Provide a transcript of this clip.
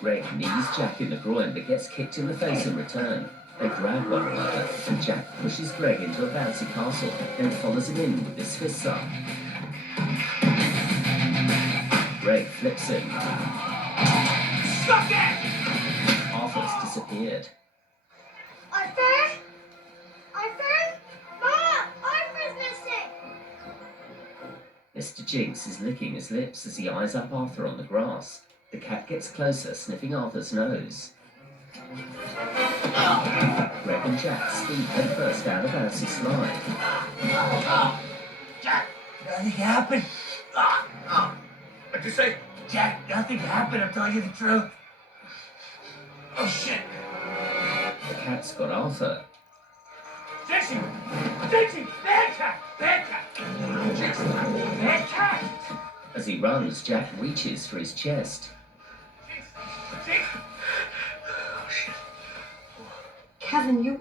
Greg knees Jack in the groin but gets kicked in the face in return. They grab one another, and Jack pushes Greg into a bouncy castle, then follows him in with his fists up. Greg flips him. Stop it! Arthur's disappeared. Arthur? Arthur? Mom! Arthur's missing! Mr. Jinx is licking his lips as he eyes up Arthur on the grass. The cat gets closer, sniffing Arthur's nose. Greg and Jack speed headfirst down a bouncy slide. Jack, nothing happened. What'd you say? Jack, nothing happened. I'm telling you the truth. Oh, shit. The cat's got Arthur. Jinxy! Jinxy! Bad cat! Bad cat! Jinxy! Bad cat! As he runs, Jack reaches for his chest. Jinxy! Oh, shit. Kevin, you